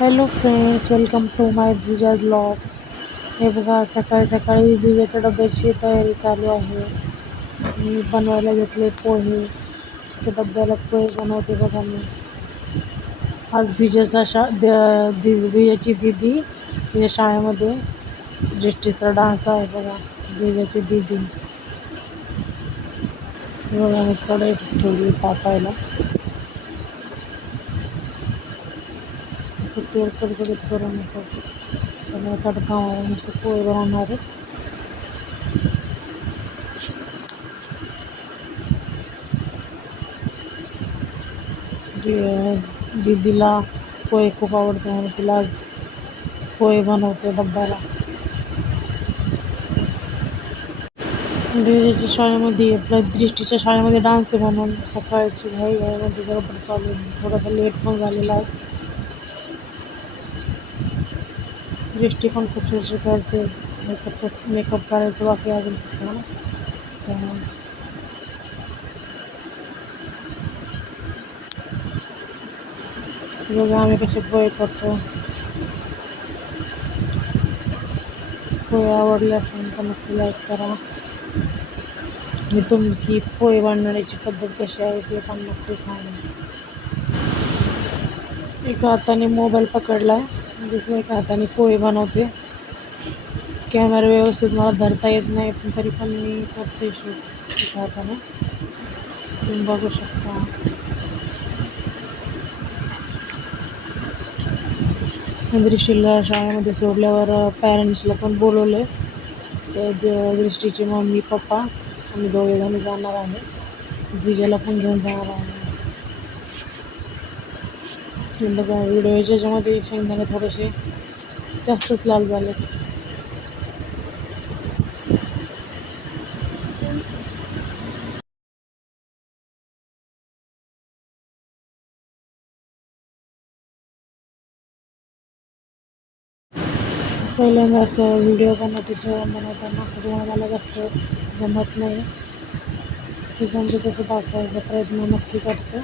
Hello friends, welcome to my दिजाज blogs. हे बघा, सकाळी सकाळी दिव्याच्या डब्याची तयारी चालू आहे. मी बनवायला घेतले पोहे. त्या डब्याला पोहे बनवते बघा मी. आज दिव्याची दिदी तिच्या शाळेमध्ये जेष्ठीचा डान्स आहे बघा. दिव्याची दिदी बघा, मी कडे ठेवली तापायला. असं तेल कडकडीत करून येतो. त्यामुळे तडका नुसतं पोहे बनवणार आहे. दीदीला पोहे खूप आवडते म्हणून तिला आज पोहे बनवते डब्याला. दीदीच्या शाळेमध्ये आपल्या दृष्टीच्या शाळेमध्ये डान्स आहे म्हणून सकाळची घाई घाईमध्ये गडबड चालू आहे. थोडासा लेट पण झालेला आहे. दृष्टी पण खूप चिडचिड करते. मेकअप करायचं बाकी अजून तसं ना. त्यामुळे बघा आम्ही कसे पोहे करतो. पोहे आवडले असेल तर नक्की लाईक करा. मी तुमची पोहे बनवण्याची पद्धत कशी आहे ते पण नक्की सांगा. एका हाताने मोबाईल पकडला आहे, दुसऱ्या एका हाताने पोहे बनवते. कॅमेरा व्यवस्थित मला धरता येत नाही, पण तरी पण मी करते शूट एका हाताने. तुम्ही बघू शकता. दृष्टीला शाळेमध्ये सोडल्यावर पॅरेंट्सला पण बोलवलं. दृष्टीची मम्मी पप्पा आम्ही दोघे जण जाणार आहे. विजयला पण घेऊन जाणार आहे. बघा, व्हिडिओच्या याच्यामध्ये शेंगदाणे थोडेसे जास्तच लाल झाले. पहिल्यांदा असं व्हिडिओ बनवते, जेवण बनवताना त्याच्यामुळे मला जास्त जमत नाही. ते जमते तसं दाखवायचा प्रयत्न नक्की करते.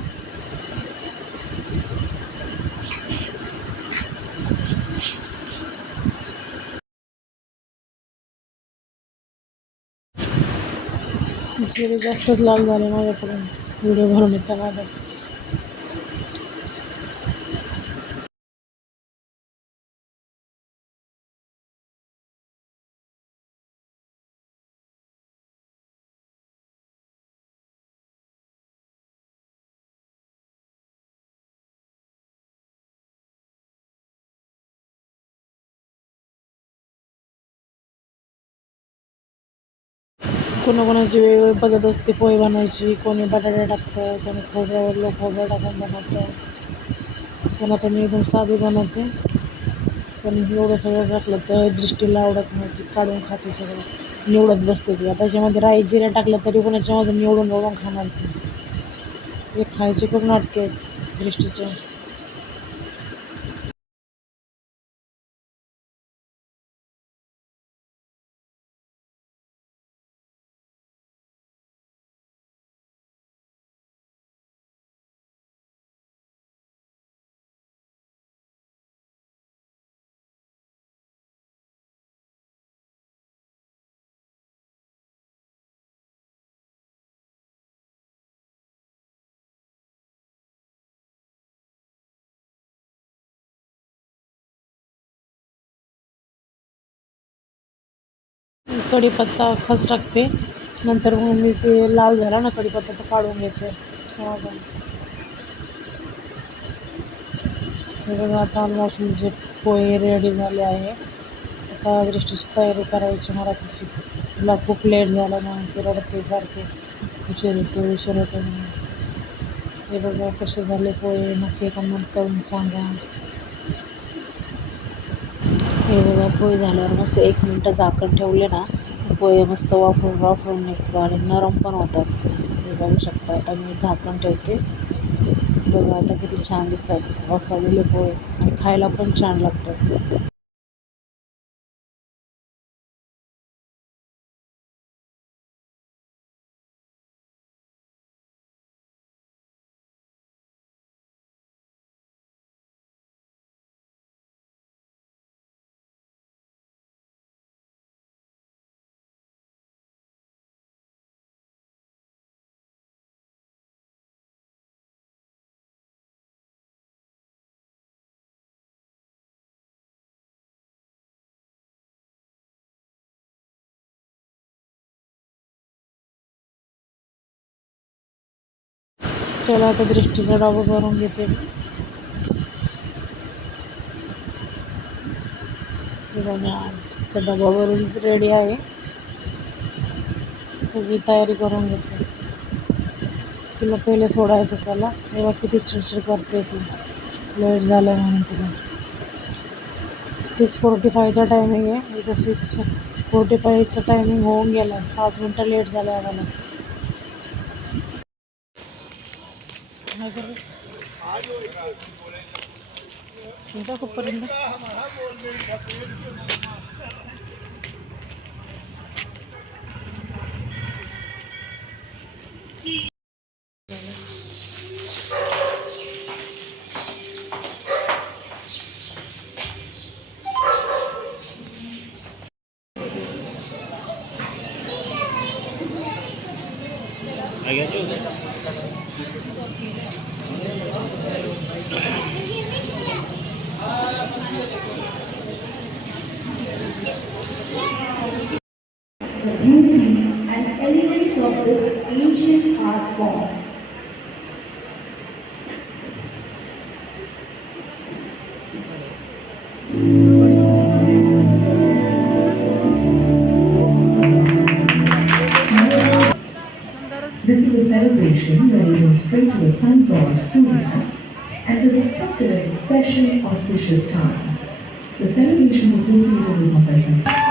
जिरे जास्तच लाल झाले माझ्याकडून व्हिडिओ बनवून येता माझ्या. कोणाकोणाची वेगवेगळी पद्धत असते पोहे बनवायची. कोणी बटाटे टाकतं, कोणी खोबरं टाकून बनवतं. पण आता मी एकदम साधी बनवते. पण एवढं सगळं टाकलं तर दृष्टीला आवडत नाही, ती काढून खाते सगळं. निवडत बसते ती. आता त्याच्यामध्ये राई जिरे टाकलं तरी पण याच्यामध्ये निवडून खाणार ती. हे खायचे खूप नाटके आहेत दृष्टीचे. कढीपत्ता अख्खाच टाकते. नंतर मग मी ते लाल झाला ना कढीपत्ता, तर काढून घेते. हे बघा, आता ऑलमोस्ट म्हणजे पोहे रेडी झाले आहे. आता दृष्टीची तयारी करायची मराठीची. तिला खूप लेट झाला म्हणून ती रडते सारखे, उशीर होतो म्हणून. हे बघा कसे झाले पोहे, नक्की कमेंट करून सांगा. हे बघा, पोहे झाल्यावर मस्त 1 मिनटं झाकण ठेवले ना, पोहे मस्त वाफवून निघतो आणि नरम पण होतात. हे बघू शकता. आता मी झाकण ठेवते. बघा आता किती छान दिसतात वाफवलेले पोहे, आणि खायला पण छान लागतात. चला आता दृष्टीचा डबा भरून घेते. आजचा डबा भरून रेडी आहे. त्याची तयारी करून घेते. तिला पहिले सोडायचं. चला तेव्हा किती चिडचिड करते ती, लेट झालं म्हणून. तिला 6:45चा टायमिंग आहे. इथं 6:45चा टायमिंग होऊन गेला. 5 मिनटं लेट झालं आम्हाला. कुठपर्यंत the beauty and elegance of this ancient art form. This is a celebration dedicated straight to the sun god Surya and is accepted as a special auspicious time. The celebrations associated with Makar Sankranti.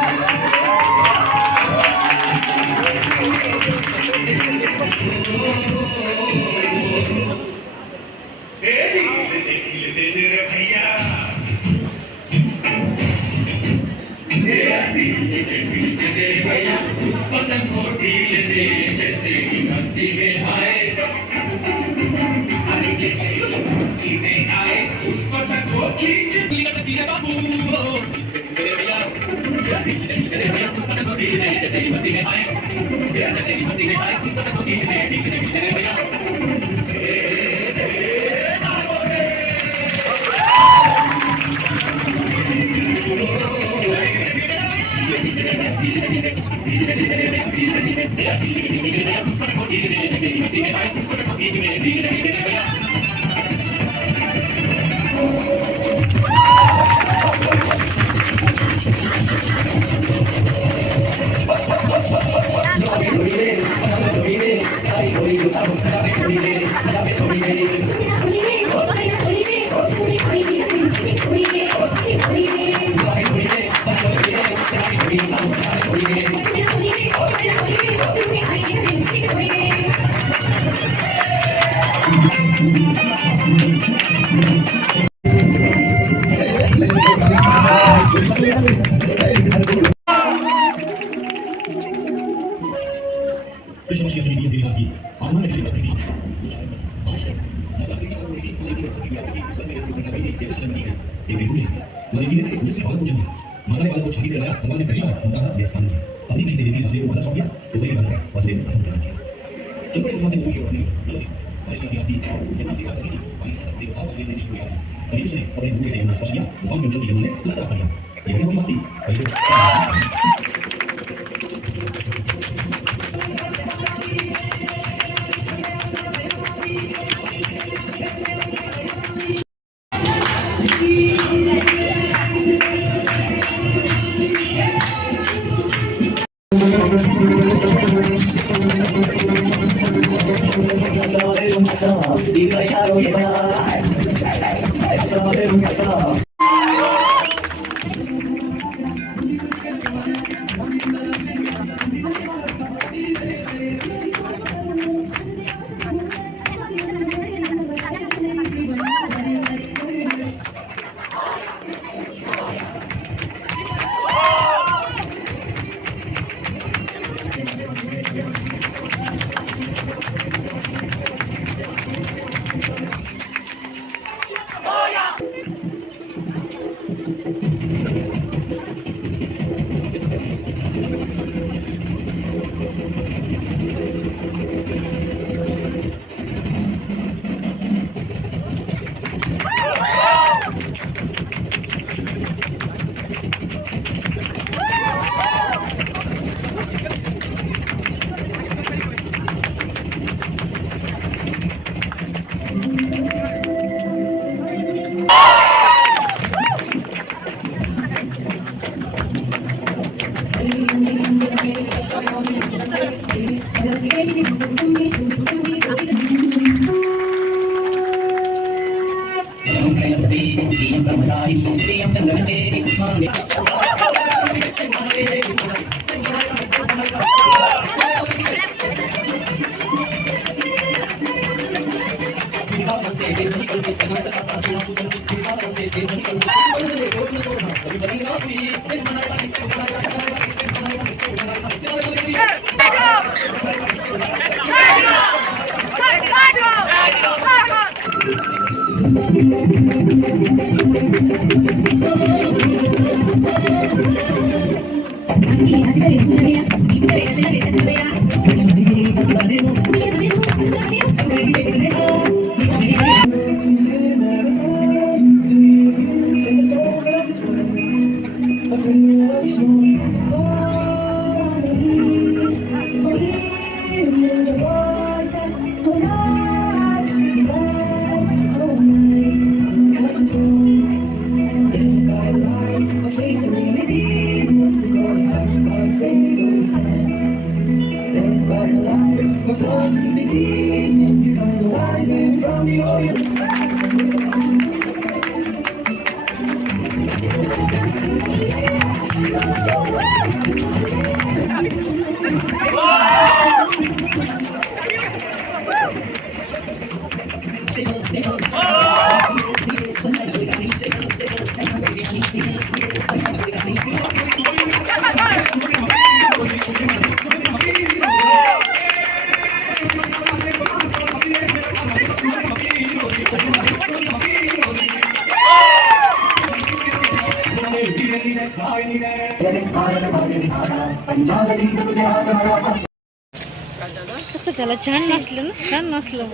कसं त्याला छान नसलं ना, छान नसलं.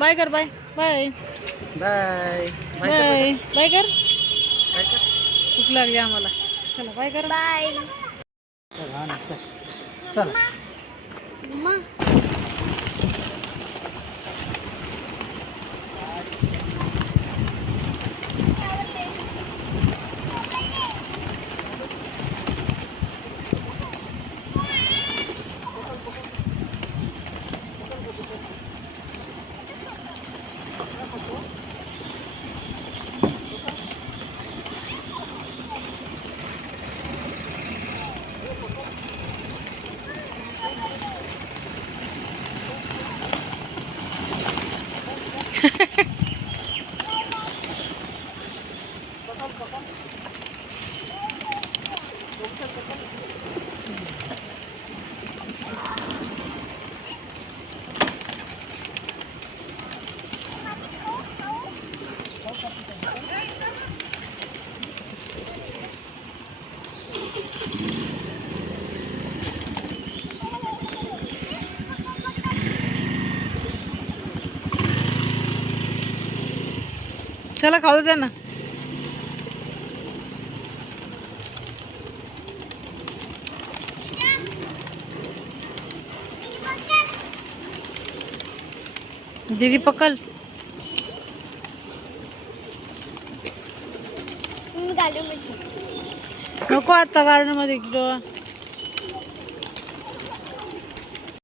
Bye कर, bye bye bye bye bye कर. भूक लागली आम्हाला. चला बाय कर. बाय. चला. चला खाऊ दे ना. दीदी पकल. नको आता गार्डन मध्ये